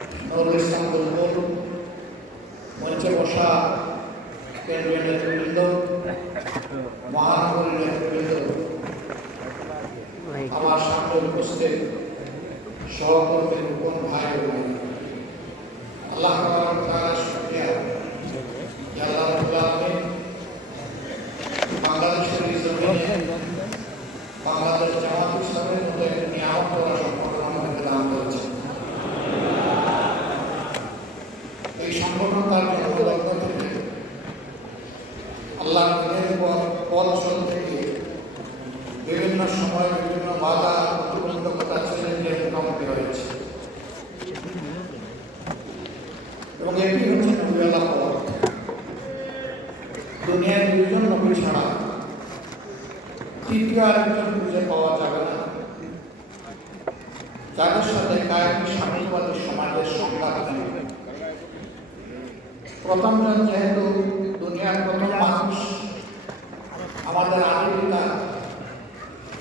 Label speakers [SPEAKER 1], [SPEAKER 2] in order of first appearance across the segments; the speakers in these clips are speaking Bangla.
[SPEAKER 1] নুরুল ইসলাম বুলবুল মঞ্চে বসা কেন্দ্রীয় নেতৃবৃন্দ মহানগরী নেতৃবৃন্দ। আমার সামনে উপস্থিত সহকর্মী রূপন ভাই আল্লাহ তাআলা শুকরিয়া যে আল্লাহ রাব্বুল আলামিন বাংলাদেশের এই জমিনে বাংলাদেশ জামাত ইসলামের মতো একটি নিয়ামত করা সংগঠন আমাদেরকে দান করেছে এই সংগঠন তার জন্মলগ্ন থেকে আল্লাহ দিনের পর পথ চলতে গিয়ে বিভিন্ন সময় বিভিন্ন বাধা প্রতিবন্ধকতা চ্যালেঞ্জের মুখোমুখি হয়েছে এবং এটি হচ্ছে নবীলা পথ। দুনিয়ার দুইজন নবী ছাড়া তৃতীয় আরেকজন খুঁজে পাওয়া যাবে না। যাদের সাথে কায়েমি স্বামীবাদী সমাজের সংঘাত নেই। প্রথমজন যেহেতু দুনিয়ার প্রথম মানুষ, আমাদের আদি পিতা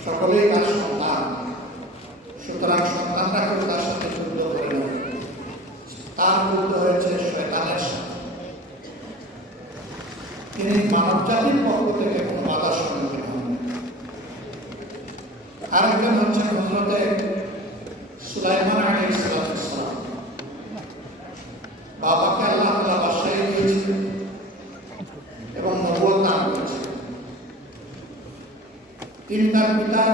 [SPEAKER 1] সকলেই তার সন্তান। সুতরাং সন্তানটাকেও তার সাথে যুদ্ধ করে না। তার যুদ্ধ হয়েছে শয়তানের সাথে। তিনি মানব জাতির পক্ষ থেকে কোনো বাধার সম্মুখীন হন আরেকজন হচ্ছে হজরতে সুলাইমান আলী ইসলাম বাবাকে আল্লাহ তালা বাসায় দিয়েছিলেন এবং নবুয়ত দান করেছিলেন তিনি তার পিতার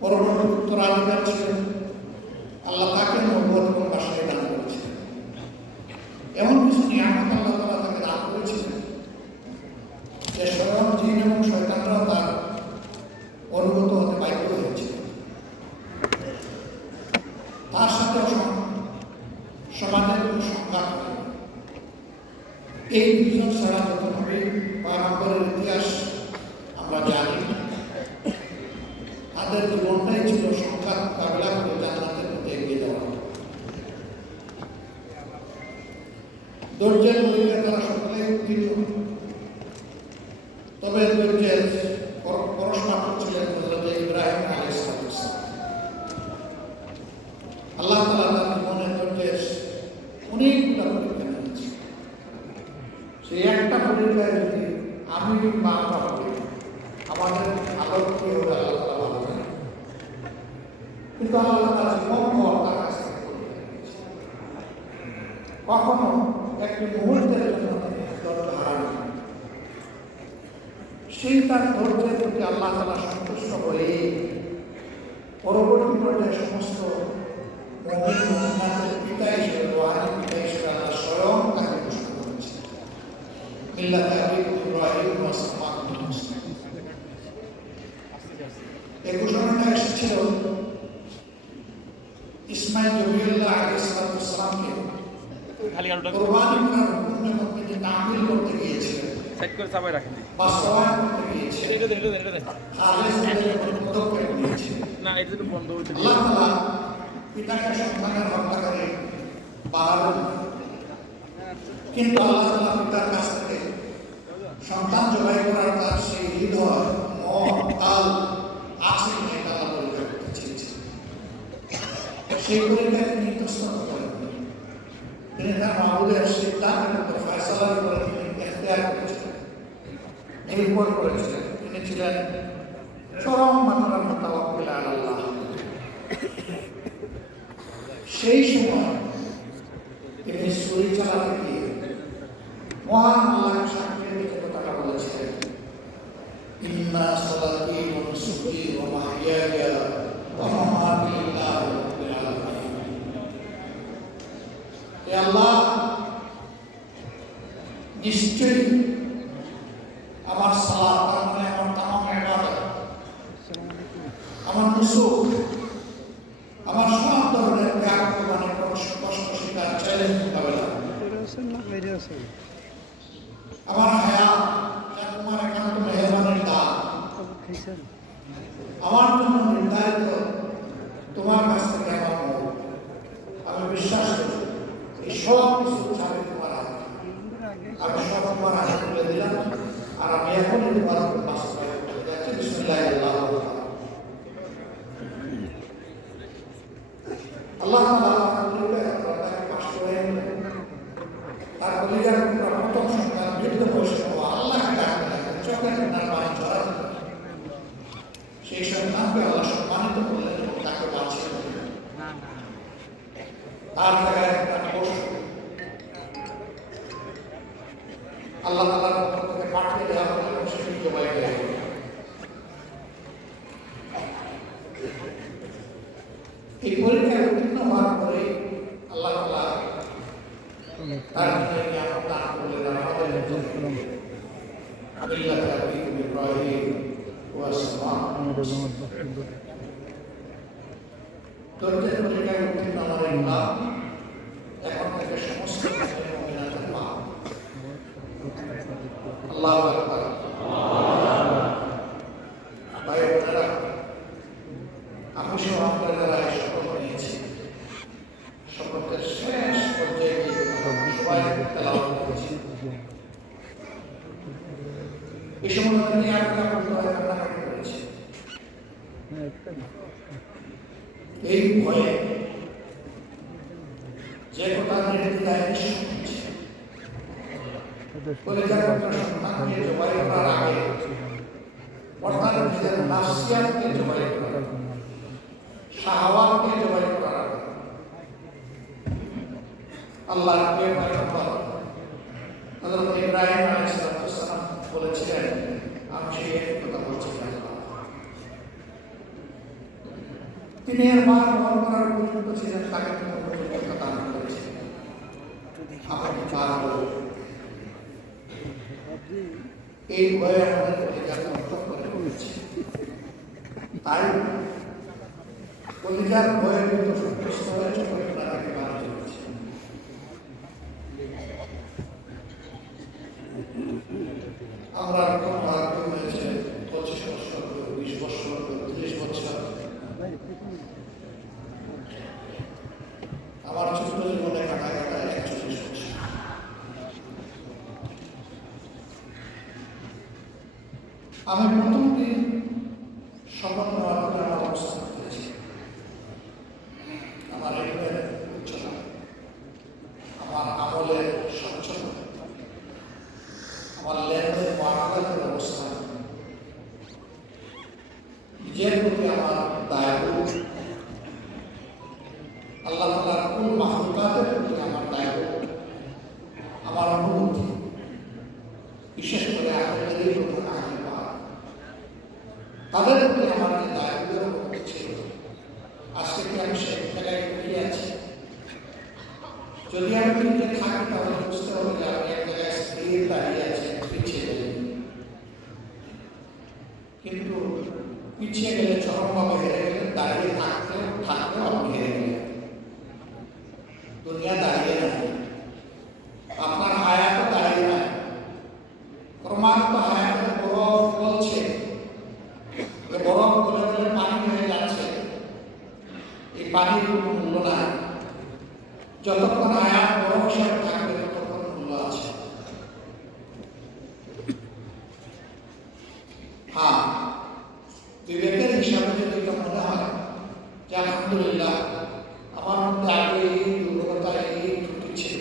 [SPEAKER 1] পরবর্তী উত্তরাধিকার ছিলেন আল্লাহ তাকে নবুয়ত এবং বাসায় দান করেছিলেন এমন কিছু নিয়ামত আল্লাহ তালা তাকে দান করেছিলেন যে স্বয়ং জিন এবং শয়তানরাও তার অনুগত হতে বাধ্য হয়েছিল তার সাথে সমাজের কোনো সংঘাত হয় না। এই দুজন ছাড়া যত নবী পারাম্পরের ইতিহাস আমরা জানি তাদের জীবনটাই ছিল সংঘাত মোকাবেলা করে জান্নাতের মধ্যে এগিয়ে যাওয়া ধৈর্যের পরীক্ষায় তারা সকলে উত্তীর্ণ তবে ধৈর্যের পর- পরশমাত্র ছিলেন হজরত ইব্রাহিম আলাইহিস আল্লাহ তালা তার জীবনের ধৈর্যের অনেকগুলো পরীক্ষা নিয়েছে সেই একটা পরীক্ষায় যদি আমি বা আমরা আমাদের আলোক কি হবে আল্লাহ তালা ভালো জানে। কিন্তু আল্লাহ তালা জীবন কখনো একটি মুহূর্তের জন্য সেই তার ধৈর্যের প্রতি আল্লাহ তালা সন্তুষ্ট হয়ে পরবর্তী পর্যায়ে সমস্ত পিতা স্বয়ং তাকে ঘোষণা করেছে মিল্লাতে আবিকুম ইব্রাহিম ওয়া এই ঘোষণাটা এসেছিল। ইসমাইল জবিউল্লাহ আলাইহিস সালামকে
[SPEAKER 2] খালি আলুটা সাইড করে। চাপাই রাখেন এটা দেন এটা দেন এটা দেন না এটা তো বন্ধ হচ্ছে
[SPEAKER 1] পিতাকে সন্তানের হত্যা করে বাড়াবেন কিন্তু আল্লাহ পিতার কাছ থেকে সন্তান জবাই করার তার সেই হৃদয় মন কাল আছে এটা আল্লাহ পরীক্ষা করতে সেই ইতস্তত সিদ্ধান্তের উপর ফয়সালার উপরে তিনি এখতিয়ার করেছিলেন নির্ভর করেছিলেন তিনি ছিলেন চরম মাত্রার মোতাবাক্কিল আল্লাহ সেই সময় তিনি ছুরি চালাতে গিয়ে মহান আল্লাহর সাক্ষী রেখে কথাটা বলেছিলেন ইন্না সালাতি ওয়া নুসুকি ওয়া মাহইয়ায়া ওয়া মামাতি লিল্লাহি আল্লাহ নিশ্চয়ই আমার সালাদ তার মানে আমার তামাম আমার মুসুক আমার সব ধরনের ত্যাগ কষ্ট স্বীকার চ্যালেঞ্জ মোকাবেলা। আমার হায়া যা তোমার একান্ত মেহরবানির দান আমার জন্য নির্ধারিত তোমার কাছ থেকে আমার মত আমি বিশ্বাস করি এই সব কিছু ছাড়ে তোমার হাতে আমি সব তোমার তুলে দিলাম। আর আমি এখন তোমার বাস্তবায়ন করে যাচ্ছি আল্লাহ আল্লাহ তাআলা আলহামদুলিল্লাহ তাকে পাশ করে তার কলিজার প্রথম সন্তান বৃদ্ধ বয়সে ও আল্লাহকে ডাকতে লাগলেন চোখের তার পানি ঝরা দিল। সেই সন্তানকে আল্লাহ সম্মানিত করলেন এবং তাকে বাঁচিয়ে দিলেন তার জায়গায় একটা পশু আল্লাহ তাআলার পক্ষ থেকে পাঠিয়ে দেওয়া হলো এবং সেটি জবাই দেওয়া হলো এই পরীক্ষায় উত্তীর্ণ হওয়ার পরে আল্লাহ তাআলা তার জ্ঞান দান করলেন, আমাদের আবিকুম ইব্রাহিম ওয়া সালাম ধৈর্যের পরীক্ষায় উত্তীর্ণ আমাদের ইমাম এখন থেকে সমস্ত মুসলিম মুমিনাতের মা আল্লাহু আকবার ভাই বোনেরা আমি সহ আপনারা যারা এই শপথ নিয়েছি শপথের শেষ পর্যায়ে গিয়ে আমরা সবাই তেলাওয়াত করেছি এই সময় আমরা আপনারা কান্নাকাটি করেছি এই ভয়ে যে কথা নির্দিদায় বলে যার কথা সন্তানকে জবাই করার আগে অর্থাৎ নিজের নাফসিয়াতকে জবাই করার শাহওয়াতকে জবাই করার আগে আল্লাহর হযরত ইব্রাহিম আলাইহিস সালাম বলেছিলেন আমি সেই একই কথা তিনি এর মা গ্রহণ করার উপযুক্ত ছিলেন তাকে এই ভয়ে আমাদের তাই কলিজার ভয়ে সন্তুষ্ট হয়ে হয়েছে পঁচিশ বছর বিশ বছর ত্রিশ বছর আমার ছোট জীবনে কাটা কাটা একচল্লিশ বছর আমি প্রথম দিন শপথ নেওয়ার নিজের প্রতি আমার দায়বোধ আল্লাহ তালার কোন মাহলুকাতের প্রতি আমার দায়বোধ আমার অনুভূতি বিশেষ করে আহমেদের লোক আহিবা তাদের প্রতি আমার যে দায়বোধের অনুভূতি ছিল আজকে কি আমি সেই জায়গায় ফিরে আছি যদি আমি ফিরে থাকি তাহলে বুঝতে হবে যে আমি এক জায়গায় স্থির দাঁড়িয়ে আছি পিছিয়ে पीछे गए चौरम्बा में रहे गए दाएं हाथ से हाथ में और घेरे गए বিবেকের হিসাবে যদি এটা মনে হয় যে আলহামদুলিল্লাহ আমার মধ্যে আগে এই দুর্বলতা এই ত্রুটি ছিল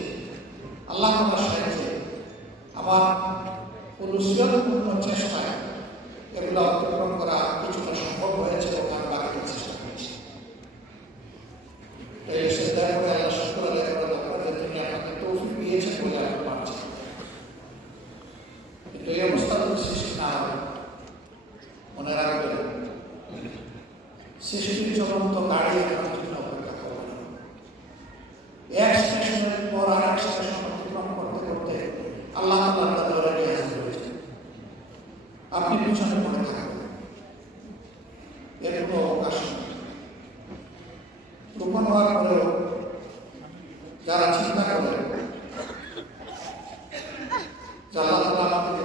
[SPEAKER 1] আল্লাহ আমার সাহায্যে আমার অনুশীলনপূর্ণ চেষ্টায় এগুলো অতিক্রম করা কিছুটা সম্ভব হয়েছে এবং আমি বাকিটা চেষ্টা করেছি এই শ্রদ্ধার করে আল্লাহ শুক্র আদায় করা দরকার যে তিনি আপনাকে তৌফিক দিয়েছেন বলে আমি পারছি কিন্তু এই অবস্থা যদি সৃষ্টি না হয় মনে রাখবেন সৃষ্টির চলন্ত গাড়ি আপনার জন্য অপেক্ষা করবে না। এক স্টেশনের পর আর এক স্টেশন অতিক্রম করতে করতে আল্লাহ আল্লাহ আপনি পিছনে পড়ে থাকবেন এর কোনো অবকাশ নেই। রোপণ হওয়ার পরেও যারা চিন্তা করে আল্লাহ